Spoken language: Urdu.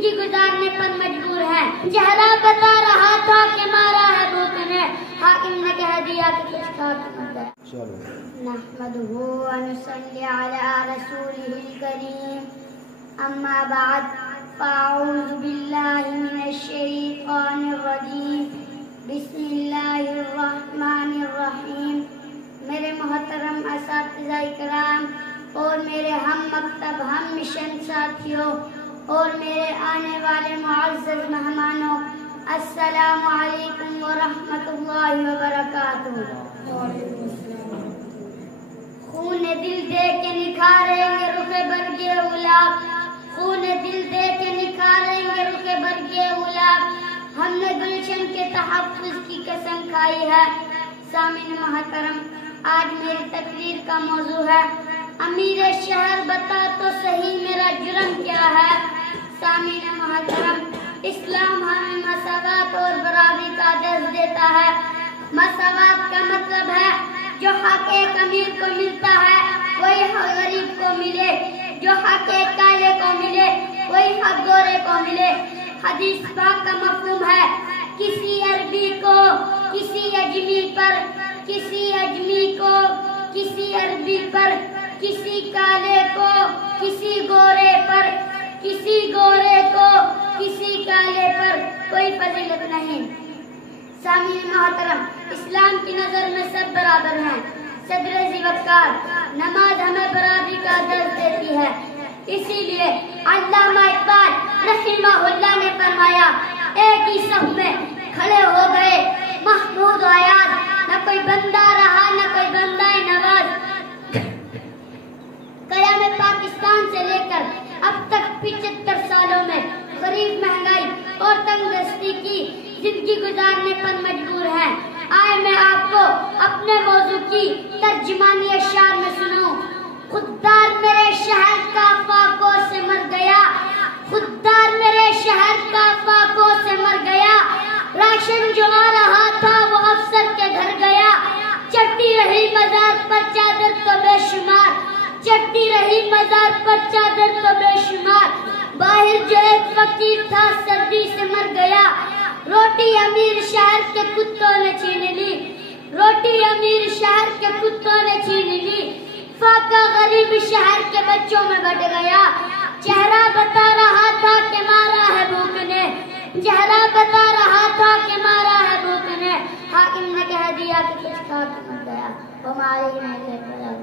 زندگی گزارنے پر مجبور ہیں. چہرہ بتا رہا تھا کہ مارا ہے بھوک نے, حاکم نے کہہ دیا کہ کچھ کھا کے مر گیا. نحمدہ ونصلی علی رسولہ الکریم. اما بعد فاعوذ باللہ من الشیطان الرجیم. بسم اللہ الرحمن الرحیم. میرے محترم اساتذہ کرام اور میرے ہم مکتب ہم مشن ساتھیوں اور میرے آنے والے معزز مہمانوں, السلام علیکم ورحمۃ اللہ وبرکاتہ. خون دل دے کے نکھاریں گے رخ برگے گلاب, خون دل دے کے نکھاریں گے رخ برگے گلاب. ہم نے گلشن کے تحفظ کی قسم کھائی ہے. سامعین محترم, آج میری تقریر کا موضوع ہے امیر شہر بتا تو صحیح میرا جرم کیا ہے. سامعین محترم, اسلام ہمیں مساوات اور برابری کا درس دیتا ہے. مساوات کا مطلب ہے جو حق ایک امیر کو ملتا ہے وہی حق غریب کو ملے, جو حق ایک کالے کو ملے وہی حق گورے کو ملے. حدیث پاک کا مفہوم ہے کسی عربی کو کسی اجمی پر, کسی اجمی کو کسی عربی پر, کسی کالے کو کسی گورے پر, کسی گورے کو کسی کالے پر کوئی فضیلت نہیں. سامعین محترم, اسلام کی نظر میں سب برابر ہیں. صدر ذوالفقار نماز ہمیں برابری کا درس دیتی ہے. اسی لیے علامہ اقبال رحمہ اللہ نے فرمایا ایک ہی صف میں کھڑے ہو گئے محمود و ایاز, نہ کوئی بندہ رہا نہ کوئی بندہ نواز. قیام پاکستان سے لے کر اب تک 75 سالوں میں غریب مہنگائی اور تنگ دستی کی زندگی گزارنے پر مجبور ہیں. آئے میں آپ کو اپنے موضوع کی ترجمانی اشعار میں سنوں. خوددار میرے شہر کا فاقوں سے مر گیا, خوددار میرے شہر کا فاقوں سے مر گیا. راشن جو آ رہا تھا وہ افسر کے گھر گیا. چٹی رہی مزار پر چادر تو بے شمار, چٹی رہی مزار پر چادر تو بے شمار. باہر جو ایک فقیر تھا سردی سے مر گیا. روٹی امیر شہر کے کتوں نے چھین لی, روٹی امیر شہر کے کتوں نے چھین لی. فاقہ غریب شہر کے بچوں میں بٹ گیا. چہرہ بتا رہا تھا کہ مارا ہے بھوک نے, چہرہ بتا رہا تھا کہ مارا ہے بھوک نے, حاکم نے کہہ دیا کہ کچھ کھا کے مر گیا. وہ مارے ہی نہیں.